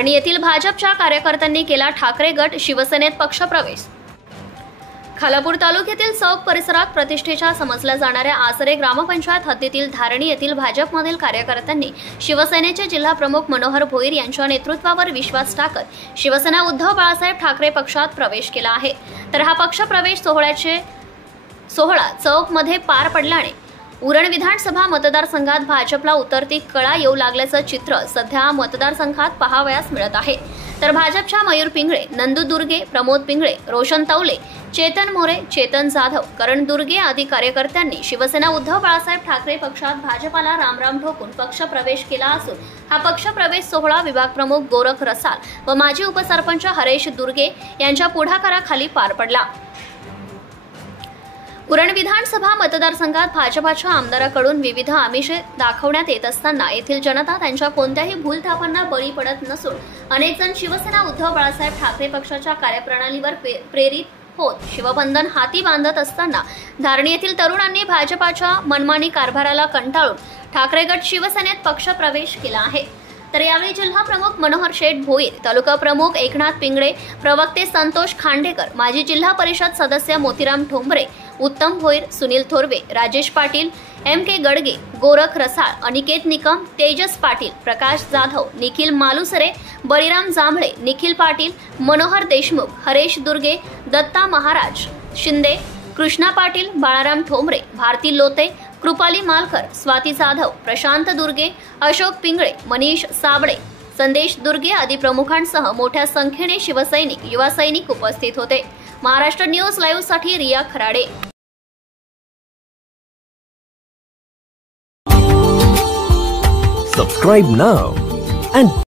धारणी येथील भाजपच्या कार्यकर्त्यांनी केला ठाकरे गट शिवसेनेत पक्षप्रवेश। खालापूर तालुक्यातील चौक परिसरात प्रतिष्ठेच्या समजल्या जाणाऱ्या आसरे ग्रामपंचायत हद्दीतील धारणी येथील भाजपमधील कार्यकर्त्यांनी शिवसेनेचे जिल्हा प्रमुख मनोहर भोईर यांच्या नेतृत्वावर विश्वास टाकत शिवसेना उद्धव बाळासाहेब ठाकरे पक्षात प्रवेश केला आहे। तर हा पक्षप्रवेश सोहळा चौकमध्ये पार पडल्याने उरण विधानसभा मतदारसंघात भाजपला उतरती कळा येऊ लागल्याचं चित्र सध्या मतदारसंघात पाहावयास मिळत आहे। तर भाजपच्या मयूर पिंगळे, नंदू दुर्गे, प्रमोद पिंगळे, रोशन तवले, चेतन मोरे, चेतन जाधव, करण दुर्गे आदी कार्यकर्त्यांनी शिवसेना उद्धव बाळासाहेब ठाकरे पक्षात भाजपाला रामराम ठोकून पक्षप्रवेश केला असून हा पक्षप्रवेश सोहळा विभाग प्रमुख गोरख रसाल व माजी उपसरपंच हरेश दुर्गे यांच्या पुढाकाराखाली पार पडला। उरण विधानसभा मतदारसंघात भाजपाच्या आमदाराकडून विविध आमिषे दाखवण्यात येत असताना येथील जनता त्यांच्या कोणत्याही भूलथापांना बळी पडत नसून अनेक जण शिवसेना उद्धव बाळासाहेब ठाकरे पक्षाच्या कार्यप्रणालीवर प्रेरित होत शिवबंधन हाती बांधत असताना धारणी येथील तरुणांनी भाजपाच्या मनमानी कारभाराला कंटाळून ठाकरे गट शिवसेनेत पक्षप्रवेश केला आहे। तर यावेळी जिल्हा प्रमुख मनोहर शेठ भोईर, तालुका प्रमुख एकनाथ पिंगळे, प्रवक्ते संतोष खांडेकर, माजी जिल्हा परिषद सदस्य मोतीराम ठोंबरे, उत्तम भोईर, सुनील थोरवे, राजेश पाटील, MK गडगे, गोरख रसाळ, अनिकेत निकम, तेजस पाटील, प्रकाश जाधव, निखिल मालुसरे, बळीराम जांभळे, निखिल पाटील, मनोहर देशमुख, हरेश दुर्गे, दत्ता महाराज शिंदे, कृष्णा पाटील, बाळाराम ठोंबरे, भारती लोते, कृपाली मालकर, स्वाती जाधव, प्रशांत दुर्गे, अशोक पिंगळे, मनीष साबळे, संदेश दुर्गे आदी प्रमुखांसह मोठ्या संख्येने शिवसैनिक, युवा सैनिक उपस्थित होते। महाराष्ट्र न्यूज लाईव्ह साठी Riya Kharade. Subscribe now and